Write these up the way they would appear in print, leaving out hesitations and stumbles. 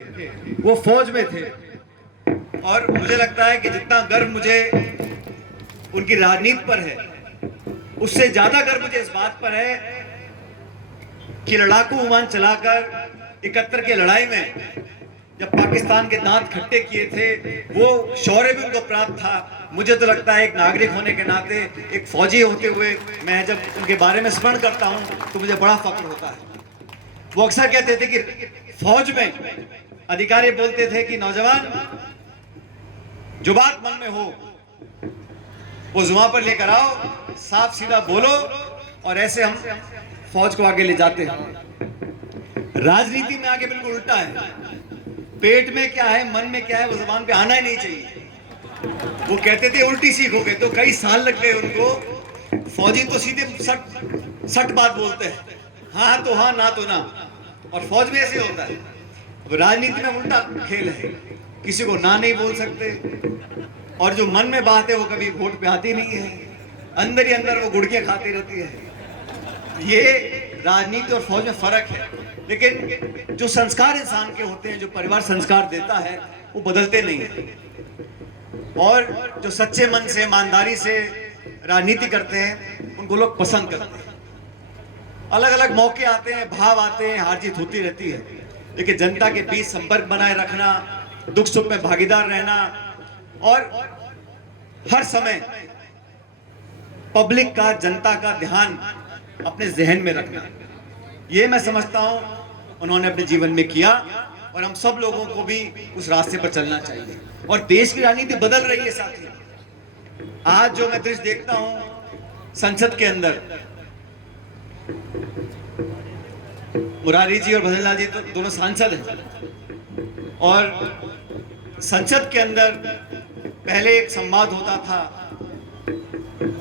वो फौज में थे। और मुझे लगता है कि जितना गर्व मुझे उनकी राजनीति पर है, उससे ज्यादा गर्व मुझे इस बात पर है कि लड़ाकू विमान चलाकर 71 की लड़ाई में जब पाकिस्तान के दांत खट्टे किए थे, वो शौर्य भी उनको प्राप्त था। मुझे तो लगता है एक नागरिक होने के नाते, एक फौजी होते हुए, मैं जब उनके बारे में स्मरण करता हूं तो मुझे बड़ा फक्र होता है। वो अक्सर कहते थे कि फौज में अधिकारी बोलते थे कि नौजवान, जो बात मन में हो वो जुबान पर लेकर आओ, साफ सीधा बोलो, और ऐसे हम फौज को आगे ले जाते हैं। राजनीति में आगे बिल्कुल उल्टा है। पेट में क्या है, मन में क्या है, वो जुबान पे आना ही नहीं चाहिए। वो कहते थे उल्टी सीखोगे, तो कई साल लग गए उनको। फौजी तो सीधे सट बात बोलते हैं, हाँ तो हाँ, ना तो ना। और फौज में ऐसे होता है। अब राजनीति में उल्टा खेल है, किसी को ना नहीं बोल सकते, और जो मन में बात है वो कभी वोट पे आती नहीं है, अंदर ही अंदर वो गुड़के खाती रहती है। ये राजनीति और फौज में फर्क है। लेकिन जो संस्कार इंसान के होते हैं, जो परिवार संस्कार देता है, वो बदलते नहीं है। और जो सच्चे मन से, ईमानदारी से राजनीति करते हैं, उनको लोग पसंद करते हैं। अलग अलग मौके आते हैं, भाव आते हैं, हार जीत होती रहती है, लेकिन जनता के बीच संपर्क बनाए रखना, दुख सुख में भागीदार रहना, और हर समय पब्लिक का, जनता का ध्यान अपने जहन में रखना, ये मैं समझता हूं उन्होंने अपने जीवन में किया। और हम सब लोगों को भी उस रास्ते पर चलना चाहिए। और देश की राजनीति बदल रही है साथी। आज जो मैं दृश्य देखता हूं संसद के अंदर, मुरारी जी और भजनलाल जी तो दोनों सांसद हैं, और संसद के अंदर पहले एक संवाद होता था,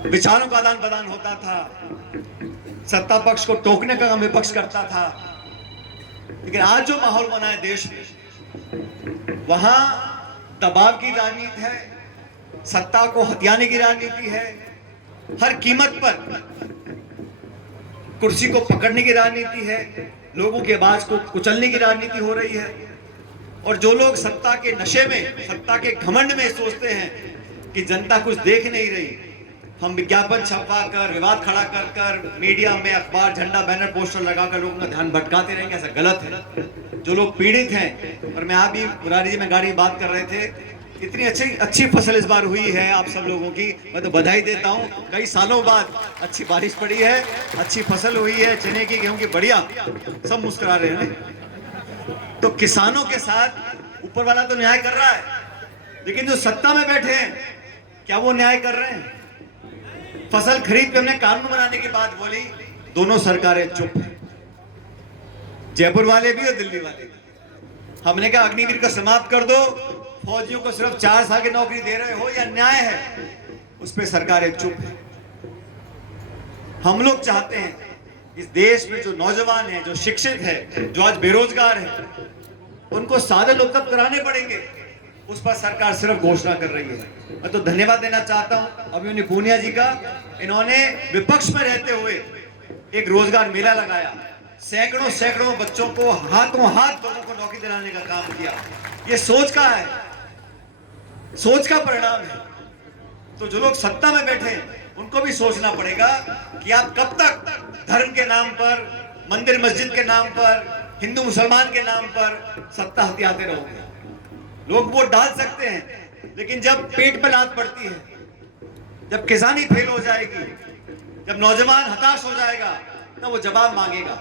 विचारों का आदान प्रदान होता था, सत्ता पक्ष को टोकने का काम विपक्ष करता था। लेकिन आज जो माहौल बना है देश में, वहां दबाव की राजनीति है, सत्ता को हथियाने की राजनीति है, हर कीमत पर कुर्सी को पकड़ने की राजनीति है, लोगों की आवाज को कुचलने की राजनीति हो रही है। और जो लोग सत्ता के नशे में, सत्ता के घमंड में सोचते हैं कि जनता कुछ देख नहीं रही, हम विज्ञापन छपवा कर, विवाद खड़ा कर कर, मीडिया में अखबार, झंडा, बैनर, पोस्टर लगाकर लोगों का ध्यान भटकाते रहेंगे, ऐसा गलत है। जो लोग पीड़ित हैं, और मैं अभी मुरारी जी में गाड़ी बात कर रहे थे, इतनी अच्छी फसल इस बार हुई है आप सब लोगों की, मैं तो बधाई देता हूं। कई सालों बाद अच्छी बारिश पड़ी है, अच्छी फसल हुई है, चने की, गेहूं की, बढ़िया, सब मुस्कुरा रहे हैं। तो किसानों के साथ ऊपर वाला तो न्याय कर रहा है, लेकिन जो सत्ता में बैठे हैं, क्या वो न्याय कर रहे हैं? फसल खरीद पे हमने कानून बनाने की बात बोली, दोनों सरकारें चुप हैं, जयपुर वाले भी और दिल्ली वाले भी। हमने कहा अग्निवीर को समाप्त कर दो, फौजियों को सिर्फ 4 साल की नौकरी दे रहे हो, या न्याय है? उस पे सरकारें चुप हैं। हम लोग चाहते हैं इस देश में जो नौजवान है, जो शिक्षित है, जो आज बेरोजगार है, उनको साधन उपलब्ध कराने पड़ेंगे। उस पर सरकार सिर्फ घोषणा कर रही है। मैं तो धन्यवाद देना चाहता हूं अभिमन्यु पूनिया जी का। इन्होंने विपक्ष में रहते हुए एक रोजगार मेला लगाया, सैकड़ों बच्चों को, हाथों हाथ लोगों को नौकरी दिलाने का काम किया। ये सोच का है, सोच का परिणाम है। तो जो लोग सत्ता में बैठे हैं, उनको भी सोचना पड़ेगा कि आप कब तक धर्म के नाम पर, मंदिर मस्जिद के नाम पर, हिंदू मुसलमान के नाम पर सत्ता हथियाते रहोगे। लोग वोट डाल सकते हैं, लेकिन जब पेट पर लात पड़ती है, जब किसानी फेल हो जाएगी, जब नौजवान हताश हो जाएगा, तब वो जवाब मांगेगा।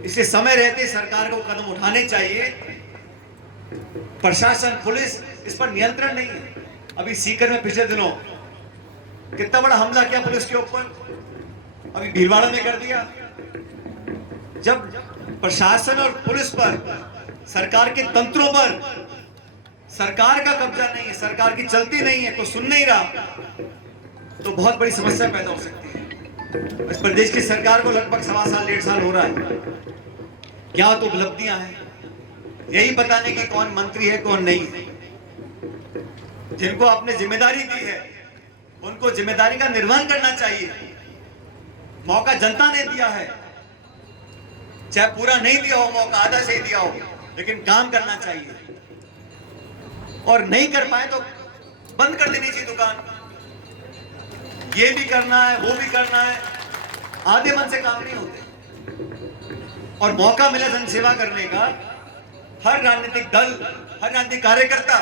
इसलिए समय रहते सरकार को कदम उठाने चाहिए। प्रशासन, पुलिस, इस पर नियंत्रण नहीं है। अभी सीकर में पिछले दिनों कितना बड़ा हमला किया पुलिस के ऊपर, अभी भीलवाड़ा में कर दिया। जब प्रशासन और पुलिस पर, सरकार के तंत्रों पर सरकार का कब्जा नहीं है, सरकार की चलती नहीं है, तो सुन नहीं रहा, तो बहुत बड़ी समस्या पैदा हो सकती है। इस प्रदेश की सरकार को लगभग 1.25 साल, 1.5 साल हो रहा है। क्या तो उपलब्धियां हैं, यही बताने की कौन मंत्री है, कौन नहीं है। जिनको आपने जिम्मेदारी दी है, उनको जिम्मेदारी का निर्वहन करना चाहिए। मौका जनता ने दिया है, चाहे पूरा नहीं दिया हो मौका, आधा से ही दिया हो, लेकिन काम करना चाहिए, और नहीं कर पाए तो बंद कर देनी चाहिए दुकान। ये भी करना है, वो भी करना है, आधे मन से काम नहीं होते। और मौका मिला जनसेवा करने का, हर राजनीतिक दल, हर राजनीतिक कार्यकर्ता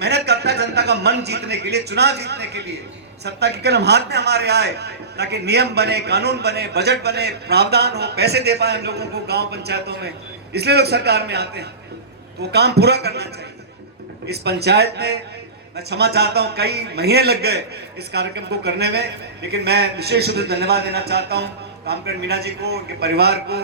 मेहनत करता है जनता का मन जीतने के लिए, चुनाव जीतने के लिए। सत्ता की कलम हाथ में हमारे आए ताकि नियम बने, कानून बने, बजट बने, प्रावधान हो, पैसे दे पाए हम लोगों को गांव पंचायतों में, इसलिए लोग सरकार में आते हैं। तो काम पूरा करना चाहिए। इस पंचायत में मैं क्षमा चाहता हूं, कई महीने लग गए इस कार्यक्रम को करने में, लेकिन मैं विशेष रूप से धन्यवाद देना चाहता हूं कामकरण मीणा जी को, उनके परिवार को,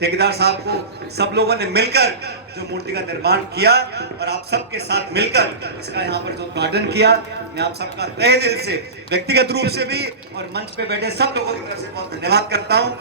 ठेकेदार साहब को, सब लोगों ने मिलकर जो मूर्ति का निर्माण किया और आप सबके साथ मिलकर इसका यहाँ पर जो उद्घाटन किया। मैं आप सबका तहे दिल से, व्यक्तिगत रूप से भी और मंच पे बैठे सब लोगों की तरफ से बहुत धन्यवाद करता हूँ।